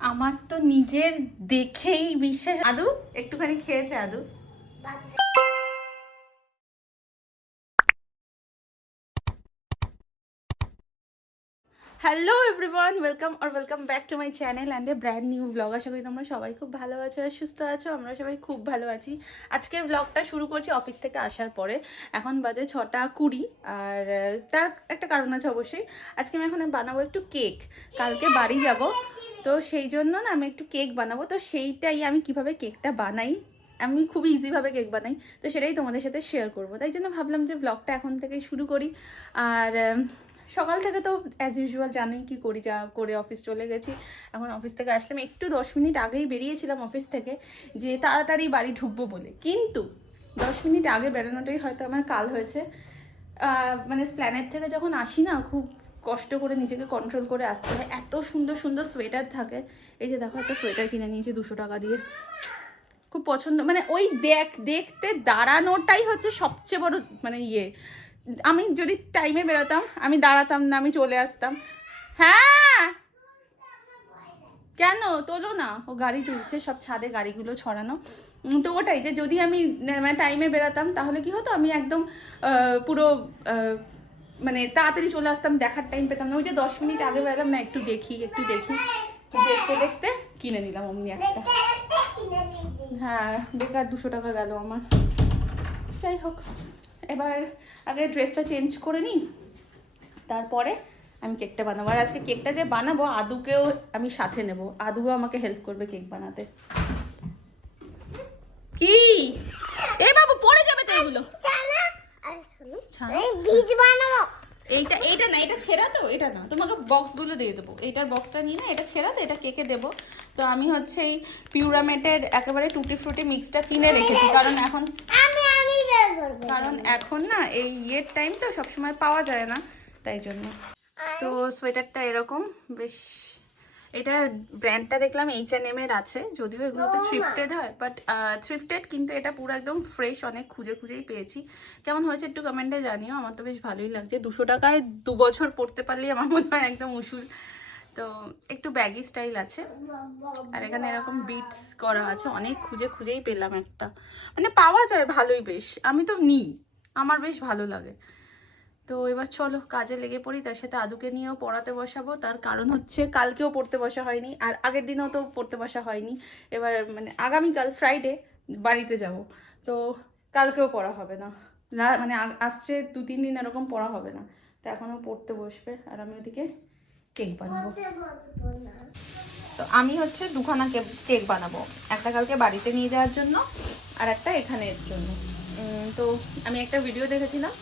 আমার তো নিজের দেখেই বিশ্বাস আদু একটুখানি খেয়েছে আদু? Hello everyone welcome R welcome back to my channel and a brand new blog আশা করি তোমরা সবাই খুব ভালো আছো আর সুস্থ আছো। আমরা সবাই খুব ভালো আছি। আজকের ব্লগটা শুরু করছি অফিস থেকে আসার পরে। এখন বাজে ছটা কুড়ি আর তার একটা কারণ আছে অবশ্যই। আজকে আমি এখন বানাবো একটু কেক কালকে বাড়ি যাব। তো সেই জন্য না আমি একটু কেক বানাবো। তো সেইটাই আমি কীভাবে কেকটা বানাই। আমি খুব ইজিভাবে কেক বানাই। তো সেটাই তোমাদের সাথে শেয়ার করব। তাই জন্য ভাবলাম যে ব্লগটা এখন থেকেই শুরু করি। আর সকাল থেকে তো অ্যাজ ইউজুয়াল জানোই কি করি, যা করে অফিস চলে গেছি। এখন অফিস থেকে আসলাম, একটু দশ মিনিট আগেই বেরিয়েছিলাম অফিস থেকে, যে তাড়াতাড়ি বাড়ি ঢুকবো বলে। কিন্তু দশ মিনিট আগে বেরোনোটাই হয়তো আমার কাল হয়েছে। মানে স্প্ল্যানেট থেকে যখন আসি না, খুব কষ্ট করে নিজেকে কন্ট্রোল করে আসতে হয়। এত সুন্দর সুন্দর সোয়েটার থাকে। এই যে দেখো একটা সোয়েটার কিনে নিয়েছি দুশো টাকা দিয়ে। খুব পছন্দ মানে ওই দেখ, দেখতে দাঁড়ানোটাই হচ্ছে সবচেয়ে বড় মানে ইয়ে। আমি যদি টাইমে বেরোতাম, আমি দাঁড়াতাম না, আমি চলে আসতাম। হ্যাঁ! কেন? তোলো না। ও গাড়ি তুলছে, সব ছাদে গাড়িগুলো ছড়ানো। তো ওটাই যে যদি আমি মানে টাইমে বেরাতাম, তাহলে কি হতো? আমি একদম পুরো মানে তাড়াতাড়ি চলে আসতাম, দেখার টাইম পেতাম না। ওই যে দশ মিনিট আগে বেরালাম, না, একটু দেখি একটু দেখি। দেখতে দেখতে কিনে নিলাম অমনি একটা। হ্যাঁ বেকার দুশো টাকা গেল আমার। যাই হোক, এবার আগে ড্রেসটা চেঞ্জ করে নিই। তারপরে আমি কেকটা বানাবো। আর আজকে কেকটা যে বানাবো আদুকেও আমি সাথে নেব। আদুও আমাকে হেল্প করবে কেক বানাতে। কি? এ বাবু পড়ে যাবে তো এগুলো। বীজ বানাবো। এইটা এইটা না এটা ছেঁড়া তো এটা না। তোমাকে বক্সগুলো দিয়ে দেবো। এইটার বক্সটা নিয়ে না এটা ছেঁড়া তো এটা কেকে দেবো। তো আমি হচ্ছে এই পিউরামেটের একেবারে টুটি ফ্রুটি মিক্সটা কিনে রেখেছি। কারণ এখন আমি আমি বের করব কারণ এখন না এই ইয়ের টাইম তো সবসময় পাওয়া যায় না তাই জন্য। তো সোয়েটারটা এরকম বেশ এটা ব্র্যান্ডটা দেখলাম এইচ এন এম এর আছে যদিও এগুলো তো থ্রিফটেড হয়। বাট থ্রিফটেড কিন্তু এটা পুরো একদম ফ্রেশ অনেক খুঁজে খুঁজেই পেয়েছি। কেমন হয়েছে একটু কমেন্টে জানিও আমার তো বেশ ভালোই লাগছে। দুশো টাকায় দু বছর পড়তে পারলেই আমার মনে হয় একদম উসুল। তো একটু ব্যাগি স্টাইল আছে। আর এখানে এরকম বিটস করা আছে অনেক খুঁজে খুঁজেই পেলাম একটা। মানে পাওয়া যায় ভালোই বেশ আমি তো নিই আমার বেশ ভালো লাগে। তো এবার চলো কাজে লেগে পড়ি তার সাথে আদুকে নিয়েও পড়াতে বসাবো তার কারণ হচ্ছে কালকেও পড়তে বসা হয়নি আর আগের দিনও তো পড়তে বসা হয়নি। এবার মানে আগামীকাল ফ্রাইডে বাড়িতে যাব তো কালকেও পড়া হবে না। না। মানে আসছে দু তিন দিন এরকম পড়া হবে না তো এখনও পড়তে বসবে আর আমি ওদিকে কেক বানাবো। তো আমি হচ্ছে দুখানা কেক বানাবো। একটা কালকে বাড়িতে নিয়ে যাওয়ার জন্য আর একটা এখানের জন্য। তো আমি একটা ভিডিও দেখেছিলাম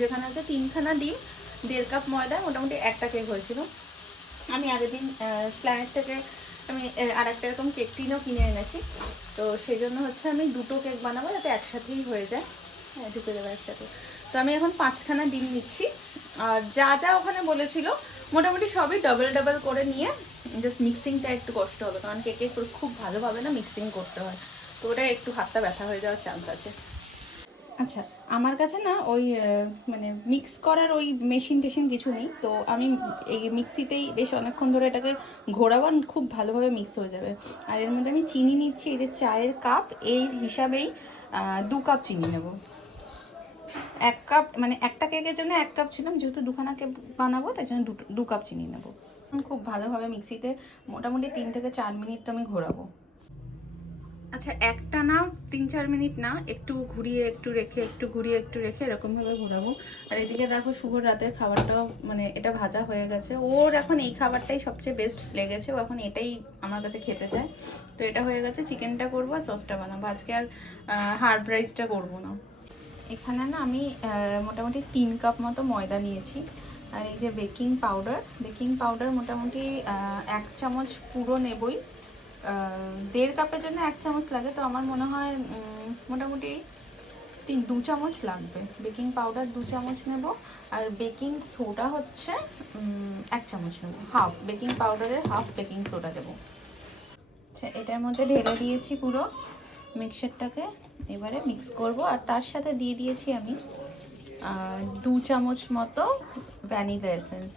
যেখানে হচ্ছে তিনখানা ডিম দেড় কাপ ময়দা মোটামুটি একটা কেক হয়েছিল। আমি আগের দিন প্ল্যানেট থেকে আমি আর একটা এরকম কেক টিনও কিনে এনেছি। তো সেই জন্য হচ্ছে আমি দুটো কেক বানাবো যাতে একসাথেই হয়ে যায়। হ্যাঁ ঢুকে দেবো একসাথে। তো আমি এখন পাঁচখানা ডিম নিচ্ছি। আর যা যা ওখানে বলেছিল মোটামুটি সবই ডাবল ডাবল করে নিয়ে জাস্ট মিক্সিংটা একটু কষ্ট হবে, কারণ কেকে খুব ভালোভাবে না মিক্সিং করতে হয়। তো ওটা একটু হাতটা ব্যথা হয়ে যাওয়ার চান্স আছে। আচ্ছা আমার কাছে না ওই মানে মিক্স করার ওই মেশিন টেশিন কিছু নেই, তো আমি এই মিক্সিতেই বেশ অনেকক্ষণ ধরে এটাকে ঘোরাবো, খুব ভালোভাবে মিক্স হয়ে যাবে। আর এর মধ্যে আমি চিনি নিচ্ছি, এই যে চায়ের কাপ এই হিসাবেই দু কাপ চিনি নেব। এক কাপ মানে একটা কেকের জন্য এক কাপ ছিলাম, যেহেতু দুখানা কেক বানাবো, তাই জন্য দু কাপ চিনি নেব। খুব ভালোভাবে মিক্সিতে মোটামুটি তিন থেকে চার মিনিট তো আমি ঘোরাবো। আচ্ছা একটা না, তিন চার মিনিট না, একটু ঘুরিয়ে, একটু রেখে, একটু ঘুরিয়ে, একটু রেখে এরকমভাবে ঘোরাবো। আর এদিকে দেখো শুভর রাতের খাবারটাও মানে এটা ভাজা হয়ে গেছে। ওর এখন এই খাবারটাই সবচেয়ে বেস্ট লেগেছে, ও এখন এটাই আমার কাছে খেতে চায়। তো এটা হয়ে গেছে, চিকেনটা করব আর সসটা বানাবো। আজকে আর হার্ড রাইসটা করব না। এখানে না আমি মোটামুটি তিন কাপ মতো ময়দা নিয়েছি। আর এই যে বেকিং পাউডার বেকিং পাউডার মোটামুটি এক চামচ পুরো নেবই। দেড় কাপের জন্য এক চামচ লাগে, তো আমার মনে হয় মোটামুটি তিন, দু চামচ লাগবে। বেকিং পাউডার দু চামচ নেব, আর বেকিং সোডা হচ্ছে এক চামচ নেব। হাফ, বেকিং পাউডারের হাফ বেকিং সোডা দেবো। আচ্ছা এটার মধ্যে ঢেলে দিয়েছি পুরো মিক্সারটাকে এবারে মিক্স করব। আর তার সাথে দিয়ে দিয়েছি আমি দু চামচ মতো ভ্যানিলা এসেন্স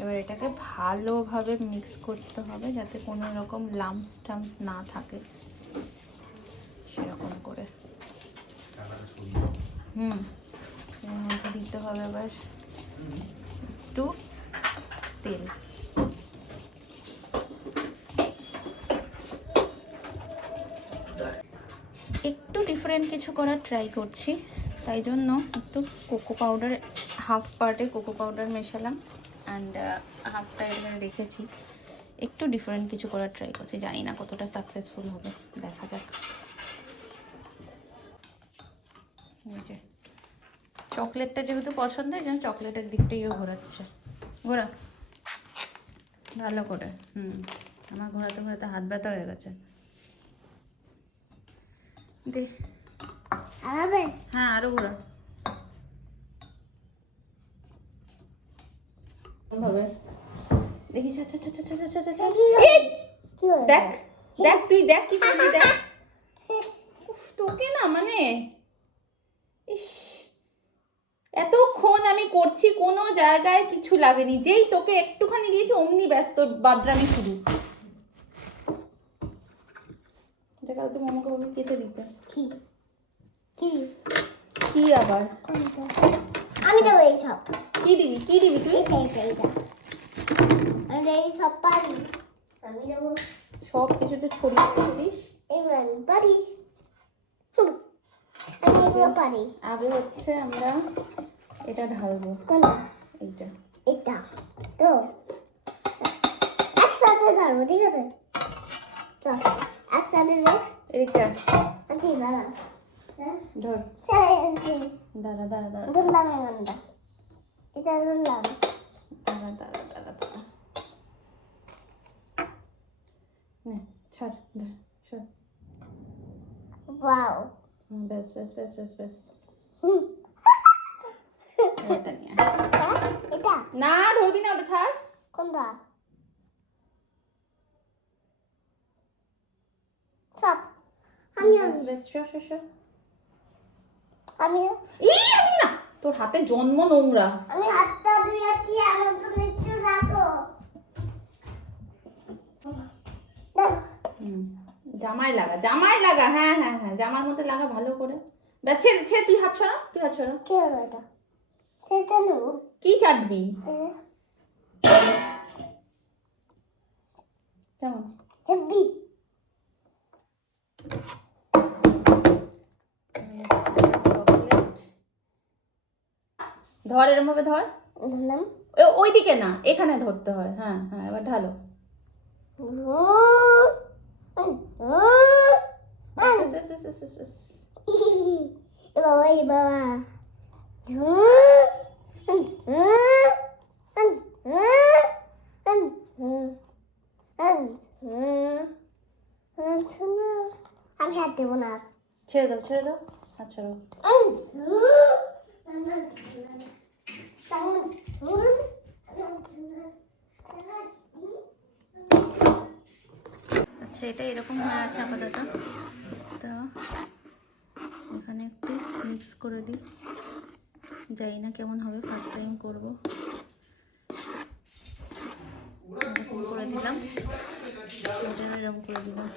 এবার এটাকে ভালোভাবে মিক্স করতে হবে যাতে কোনো রকম লাম্পস টাম্পস না থাকে। সেরকম করে। হুম দিতে হবে এবার একটু তেল একটু ডিফারেন্ট কিছু করার ট্রাই করছি। তাই জন্য একটু কোকো পাউডার হাফ পার্টে কোকো পাউডার মেশালাম অ্যান্ড হাফটা এখানে রেখেছি। একটু ডিফারেন্ট কিছু করার ট্রাই করছি। জানি না কতটা সাকসেসফুল হবে। দেখা যাক। যে চকলেটটা যেহেতু পছন্দ, এই জন্য চকলেটের দিকটাইও ঘোরাচ্ছে। ঘোরা। ভালো করে। হুম, আমার ঘোরাতে ঘোরাতে হাত ব্যথা হয়ে গেছে। দে। হ্যাঁ আরও ঘোরা। ভাবে দেখিস আচ্ছা আচ্ছা আচ্ছা আচ্ছা আচ্ছা আচ্ছা কি হলো? কি হলো? দেখ দেখ তুই দেখ কি করবি দেখ। তোকে না মানে। ইস। এতক্ষণ আমি করছি কোনো জায়গায় কিছু লাগেনি। যেই তোকে একটুখানি দিয়েছি অমনি ব্যস্ত বাদরামি শুরু। এটা কালকে মামাকে বলবি কেচে দিতে। কি? কি? কি আবার? আমি তো এই সব। কি দিবি? কি দিবি তুই? এইটা এইটা এইটা আমি এই সব পারি আমি দেবো সব কিছুতে ছড়িয়ে দিস। এগুলো আমি পারি আমি এগুলো পারি আগে হচ্ছে আমরা এটা ঢালবো। কোনটা? এইটা। এটা তো একসাথে ধরবো ঠিক আছে? তো একসাথে দে এইটা। আচ্ছা ধর সেই দাঁড়া দাঁড়া দাঁড়া ধরলাম এখানটা এটা ধরলাম দাঁড়া দাঁড়া দাঁড়া দাঁড়া নে ছাড় ধর সর ওয়াও হুম, ব্যাস ব্যাস ব্যাস ব্যাস ব্যাস হুম এটা নিয়ে আয়। হ্যাঁ এটা না ধরবি না ওটা ছাড় কোনটা সব আমিও ব্যাস ব্যাস সর সর সর আমিও। ই আমি না তোর হাতে জন্ম নোংরা। আমি হাতটা ধুয়েছি আমার জন্য একটু রাখো। জামাই লাগা জামাই লাগা হ্যাঁ হ্যাঁ হ্যাঁ জামার মধ্যে লাগা ভালো করে। ব্যাস ছেড়ে ছেড়ে তুই হাত ছড়া তুই হাত ছড়া কি এটা? সেটা নেব। কি চাটবি? কেমন? হেব্বি। ধর এরম ভাবে ধর। ধরলাম। ওইদিকে না এখানে ধরতে হয়। হ্যাঁ হ্যাঁ এবার ঢালো। বাবা এ বাবা। আমি হাত দেবো না। ছেড়ে দাও ছেড়ে দাও। আচ্ছা আচ্ছা এটা এরকম হয়ে আছে আপাতত। তো এখানে একটু মিক্স করে দিই। জানি না কেমন হবে ফার্স্ট টাইম করব। করে দিলাম। এরকম করে দিলাম।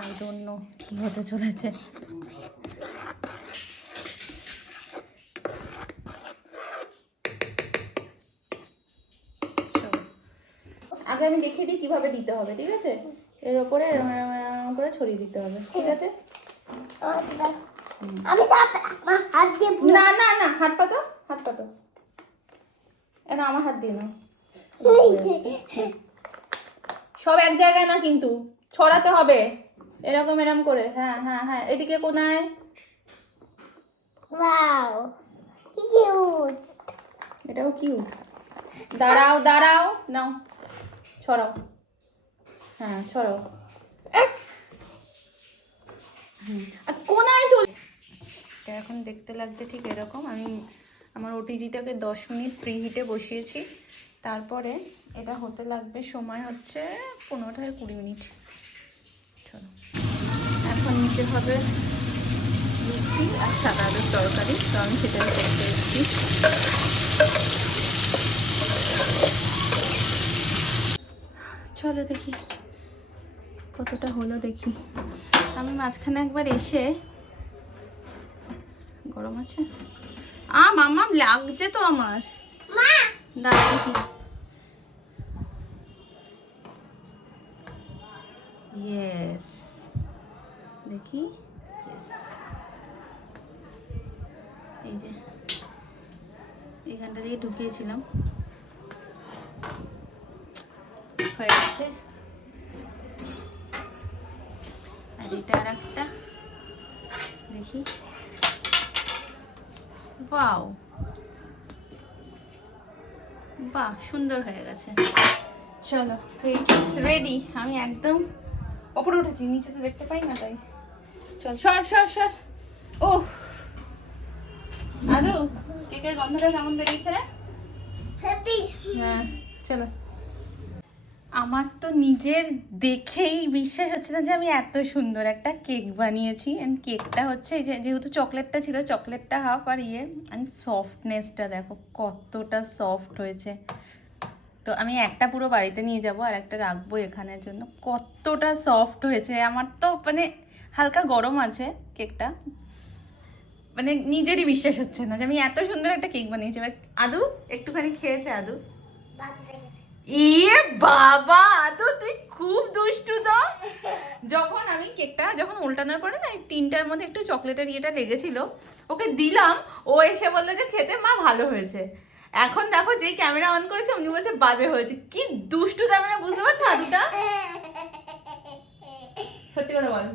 আই ডোন্ট নো কি হতে চলেছে। আগে আমি দেখিয়ে দিই কীভাবে দিতে হবে ঠিক আছে? এর ওপরে এরম এরম এরম করে ছড়িয়ে দিতে হবে ঠিক আছে? আমি হাত- দিয়ে না না না হাত পাতো হাত পাতো না আমার হাত দিয়ে নাও। সব এক জায়গায় না কিন্তু ছড়াতে হবে। এরকম এরম করে হ্যাঁ হ্যাঁ হ্যাঁ এদিকে কোনায়। Wow Cute. এটাও কিউট দাঁড়াও দাঁড়াও নাও। ছড়াও। হ্যাঁ ছড়াও। কোনায় এখন দেখতে লাগছে ঠিক এরকম। আমি আমার ওটিজিটাকে দশ মিনিট প্রি হিটে বসিয়েছি। তারপরে এটা হতে লাগবে সময় হচ্ছে পনেরো থেকে কুড়ি মিনিট। চলো। এখন নিচে হবে রুটি আর সাদা আলুর তরকারি। তো আমি সেটা এসেছি। চলো দেখি কতটা হলো দেখি। আমি মাঝখানে একবার এসে গরম আছে? আ মামাম লাগছে তো আমার। দাঁড়া দেখি। ইয়েস দেখি। এই যে এখানটা দিয়ে ঢুকিয়েছিলাম হয়ে গেছে আর এটা আর একটা দেখি বাও বাহ সুন্দর হয়ে গেছে। চলো রেডি আমি একদম ওপরে উঠেছি নিচে তো দেখতে পাই না তাই। চল সর সর সর। ও আদু কেকের গন্ধটা কেমন বেরিয়েছে রে? হ্যাপি হ্যাঁ চলো। আমার তো নিজের দেখেই বিশ্বাস হচ্ছে না যে আমি এত সুন্দর একটা কেক বানিয়েছি অ্যান্ড কেকটা হচ্ছে যেহেতু চকলেটটা ছিল, চকলেটটা হাফ আর ইয়ে অ্যান্ড সফটনেসটা দেখো কতটা সফট হয়েছে। তো আমি একটা পুরো বাড়িতে নিয়ে যাব আর একটা রাখব এখানের জন্য। কতটা সফট হয়েছে। আমার তো মানে হালকা গরম আছে কেকটা। মানে নিজেরই বিশ্বাস হচ্ছে না যে আমি এত সুন্দর একটা কেক বানিয়েছি। আদু, একটুখানি খেয়েছে আদু। ইয়ে বাবা তো তুই খুব দুষ্টু তো। যখন আমি কেকটা যখন উল্টানোর পরে না তিনটার মধ্যে একটু চকলেটের ইয়েটা লেগেছিল ওকে দিলাম ও এসে বলল যে খেতে মা ভালো হয়েছে। এখন দেখো যেই ক্যামেরা অন করেছে উনি বলছে বাজে হয়েছে। কি দুষ্টু তার মানে বুঝতে পারছ আদুটা? সত্যি কথা বল।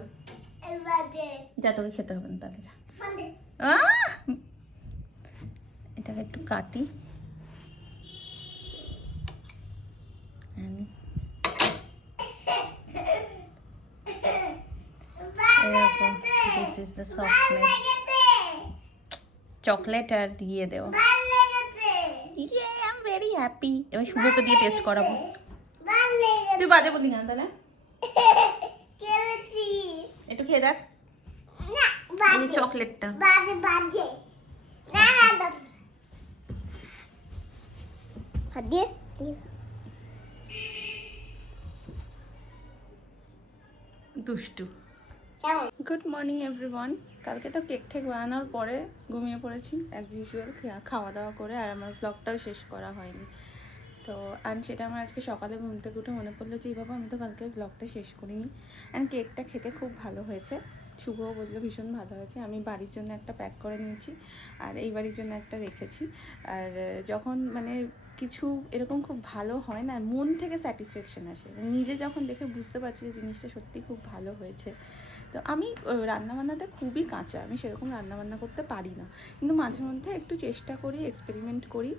যা তোকে খেতে হবে না তাহলে যা! এটাকে একটু কাটি And এরকম this is the softness chocolate আর দিয়ে দেওয়া। ভালো লেগেছে ইয়ে আই এম ভেরি হ্যাপি এবার শুভকে দিয়ে টেস্ট করাবো। তুই বাজে বলি না তাহলে? একটু খেয়ে দেখ। চকলেটটা বাজে বাজে দিয়ে দিয়ে। দুষ্টু। গুড মর্নিং এভরিওয়ান কালকে তো কেক ঠেক বানানোর পরে ঘুমিয়ে পড়েছি অ্যাজ ইউজুয়াল খাওয়া দাওয়া করে আর আমার ব্লগটাও শেষ করা হয়নি। তো আর সেটা আমার আজকে সকালে ঘুম থেকে উঠে মনে পড়ল যে, এই বাবা, আমি তো কালকে ব্লগটা শেষ করিনি। অ্যান্ড কেকটা খেতে খুব ভালো হয়েছে। শুভও বলল, ভীষণ ভালো হয়েছে। আমি বাড়ির জন্য একটা প্যাক করে নিয়েছি আর এই বাড়ির জন্য একটা রেখেছি। আর যখন মানে কিছু এরকম খুব ভালো হয় না, মন থেকে স্যাটিসফ্যাকশন আসে। নিজে যখন দেখে বুঝতে পারছি যে, জিনিসটা সত্যি খুব ভালো হয়েছে। তো আমি রান্নাবান্নাতে খুবই কাঁচা, আমি সেরকম রান্নাবান্না করতে পারি না। কিন্তু মাঝে মধ্যে একটু চেষ্টা করি এক্সপেরিমেন্ট করি।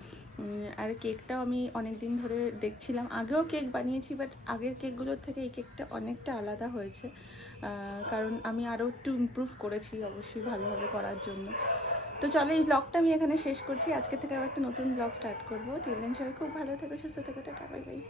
আর কেকটাও আমি অনেক দিন ধরে দেখছিলাম। আগেও কেক বানিয়েছি বাট আগের কেকগুলোর থেকে এই কেকটা অনেকটা আলাদা হয়েছে। কারণ আমি আরও একটু ইমপ্রুভ করেছি অবশ্যই ভালোভাবে করার জন্য। তো চলো, এই ব্লগটা আমি এখানে শেষ করছি। আজকে থেকে আবার একটা নতুন ব্লগ স্টার্ট করব। টিল দেন সবাই খুব ভালো থেকো, সুস্থ থেকো, টাটা বাই বাই